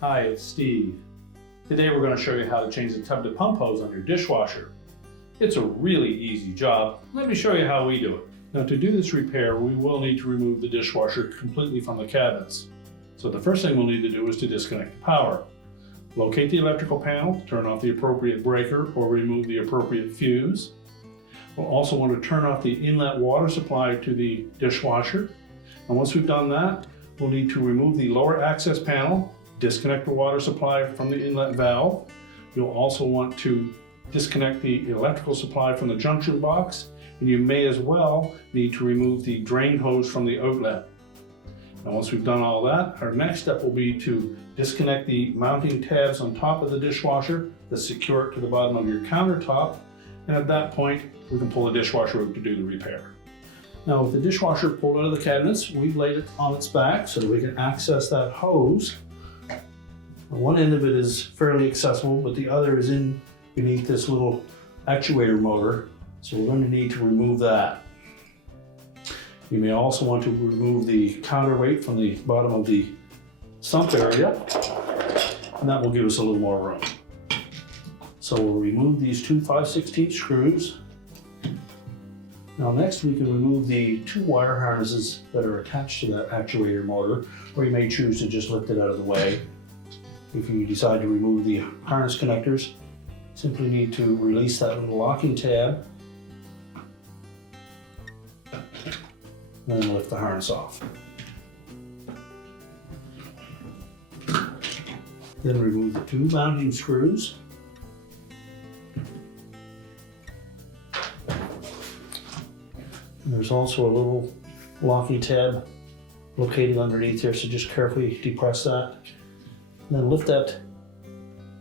Hi, it's Steve. Today we're going to show you how to change the tub to pump hose on your dishwasher. It's a really easy job. Let me show you how we do it. Now, to do this repair, we will need to remove the dishwasher completely from the cabinets. So the first thing we'll need to do is to disconnect the power. Locate the electrical panel, turn off the appropriate breaker or remove the appropriate fuse. We'll also want to turn off the inlet water supply to the dishwasher. And once we've done that, we'll need to remove the lower access panel, disconnect the water supply from the inlet valve. You'll also want to disconnect the electrical supply from the junction box, and you may as well need to remove the drain hose from the outlet. Now, once we've done all that, our next step will be to disconnect the mounting tabs on top of the dishwasher that secure it to the bottom of your countertop, and at that point, we can pull the dishwasher out to do the repair. Now, with the dishwasher pulled out of the cabinets, we've laid it on its back so that we can access that hose. One end of it is fairly accessible, but the other is in beneath this little actuator motor, so we're going to need to remove that. You may also want to remove the counterweight from the bottom of the sump area, and that will give us a little more room. So we'll remove these two 5/16 screws. Now next we can remove the two wire harnesses that are attached to that actuator motor, or you may choose to just lift it out of the way. If you decide to remove the harness connectors, simply need to release that little locking tab and then lift the harness off. Then remove the two mounting screws. And there's also a little locking tab located underneath here, so just carefully depress that. And then lift that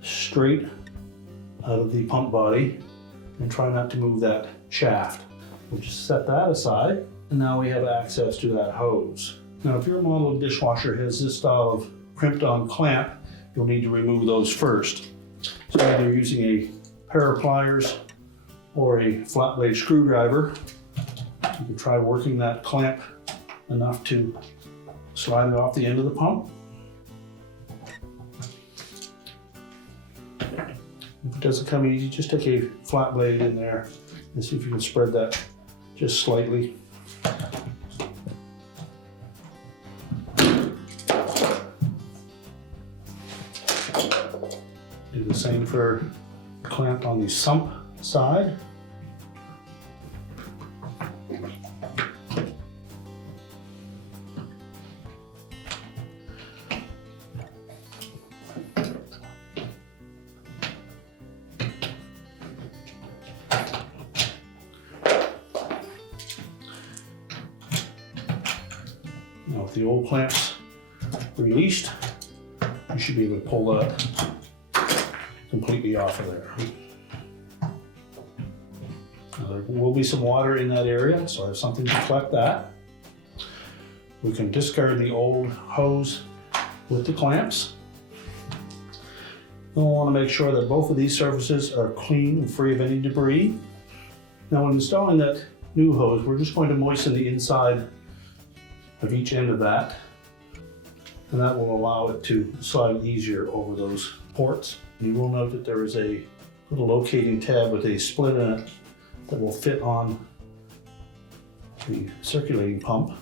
straight out of the pump body and try not to move that shaft. We'll just set that aside, and now we have access to that hose. Now, if your model of dishwasher has this style of crimped on clamp, you'll need to remove those first. So either using a pair of pliers or a flat blade screwdriver, you can try working that clamp enough to slide it off the end of the pump. If it doesn't come easy, just take a flat blade in there and see if you can spread that just slightly. Do the same for clamp on the sump side. Now, if the old clamp's released, you should be able to pull that completely off of there. Now, there will be some water in that area, so I have something to collect that. We can discard the old hose with the clamps. Then we'll want to make sure that both of these surfaces are clean and free of any debris. Now, when installing that new hose, we're just going to moisten the inside of each end of that, and that will allow it to slide easier over those ports. You will note that there is a little locating tab with a split in it that will fit on the circulating pump.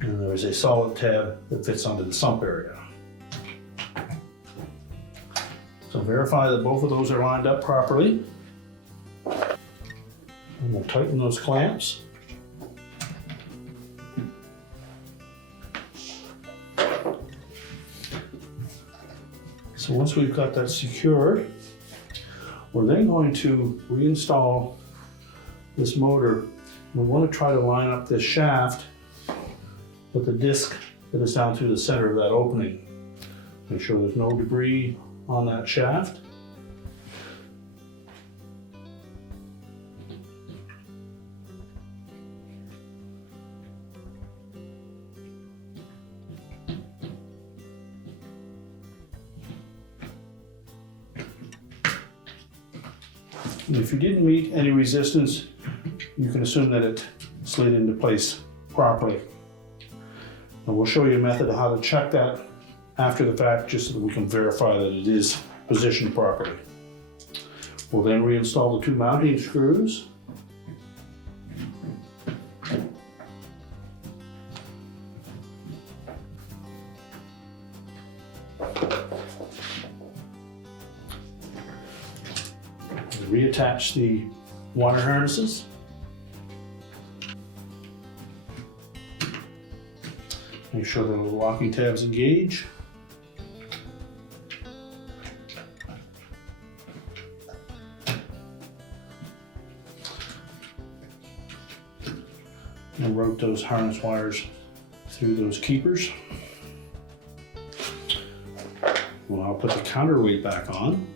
And there is a solid tab that fits onto the sump area. So verify that both of those are lined up properly. And we'll tighten those clamps. So once we've got that secured, we're then going to reinstall this motor. We want to try to line up this shaft with the disc that is down through the center of that opening. Make sure there's no debris on that shaft. And if you didn't meet any resistance, you can assume that it slid into place properly. And we'll show you a method of how to check that after the fact, just so that we can verify that it is positioned properly. We'll then reinstall the two mounting screws. Reattach the wire harnesses. Make sure that the locking tabs engage. And route those harness wires through those keepers. Well, I'll put the counterweight back on.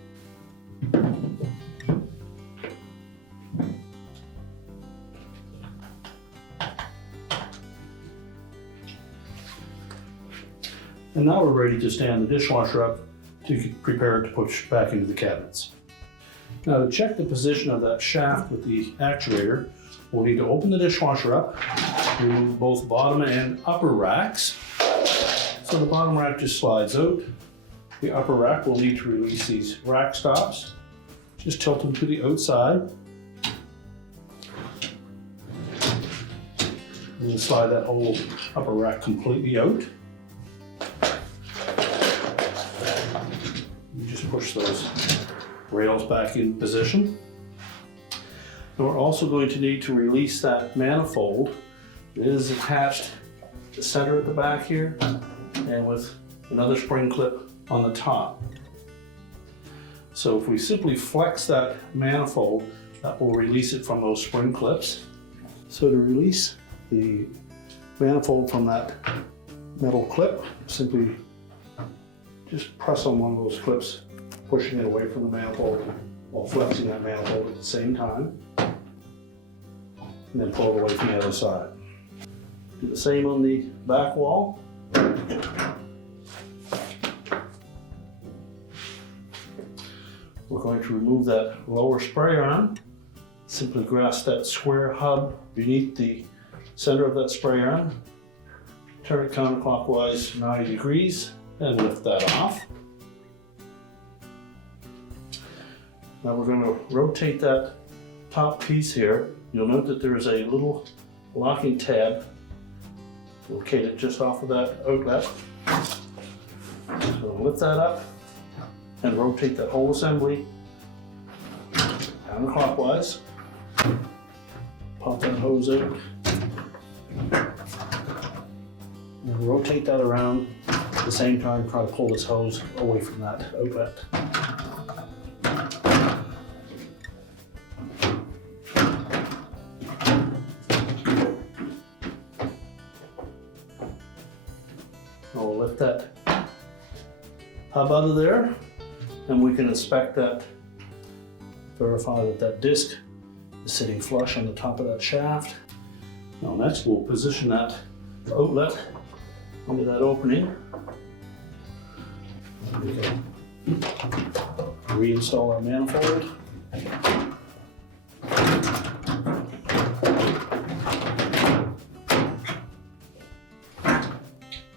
And now we're ready to stand the dishwasher up to prepare it to push back into the cabinets. Now to check the position of that shaft with the actuator, we'll need to open the dishwasher up, remove both bottom and upper racks. So the bottom rack just slides out. The upper rack will need to release these rack stops. Just tilt them to the outside. And then slide that whole upper rack completely out. You just push those rails back in position. And we're also going to need to release that manifold. It is attached to the center at the back here, and with another spring clip on the top. So if we simply flex that manifold, that will release it from those spring clips. So to release the manifold from that metal clip, simply just press on one of those clips, pushing it away from the manifold while flexing that manifold at the same time. And then pull it away from the other side. Do the same on the back wall. We're going to remove that lower spray arm. Simply grasp that square hub beneath the center of that spray arm. Turn it counterclockwise 90 degrees and lift that off. Now we're going to rotate that top piece here. You'll note that there is a little locking tab located just off of that outlet. So lift that up and rotate that whole assembly counterclockwise. Pop that hose out and rotate that around. At the same time, try to pull this hose away from that outlet. I'll lift that hub out of there, and we can inspect that, verify that that disc is sitting flush on the top of that shaft. Now next we'll position that outlet into that opening. We can reinstall our manifold.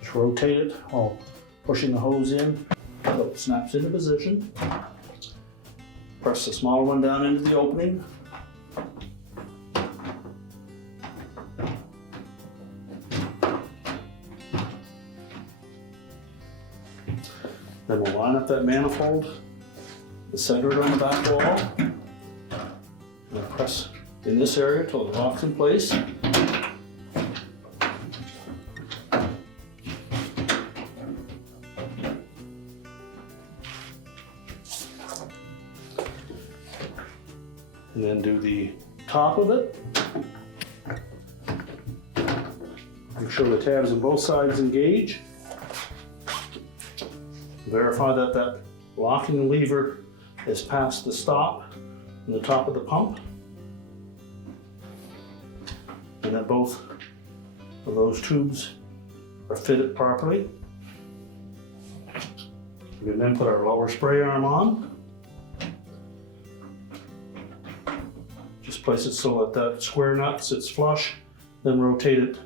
Just rotate it while pushing the hose in so it snaps into position. Press the smaller one down into the opening. Then we'll line up that manifold, center it on the back wall, and press in this area till it locks in place. And then do the top of it. Make sure the tabs on both sides engage. Verify that that locking lever is past the stop on the top of the pump, and that both of those tubes are fitted properly. We can then put our lower spray arm on. Just place it so that that square nut sits flush, then rotate it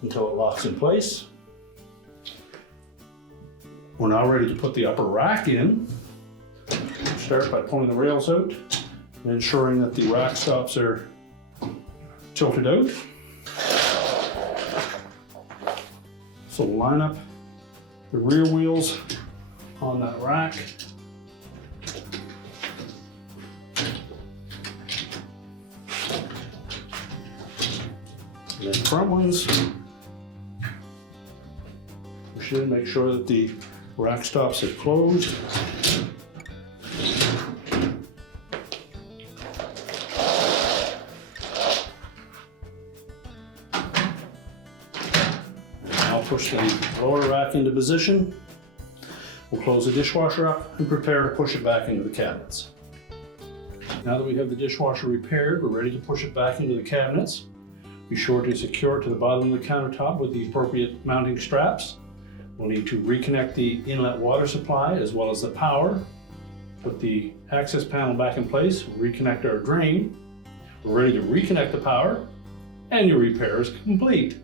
until it locks in place. We're now ready to put the upper rack in. Start by pulling the rails out and ensuring that the rack stops are tilted out. So line up the rear wheels on that rack. And then front ones. We should make sure that the rack stops are closed. Now push the lower rack into position. We'll close the dishwasher up and prepare to push it back into the cabinets. Now that we have the dishwasher repaired, we're ready to push it back into the cabinets. Be sure to secure it to the bottom of the countertop with the appropriate mounting straps. We'll need to reconnect the inlet water supply as well as the power. Put the access panel back in place, reconnect our drain. We're ready to reconnect the power, and your repair is complete.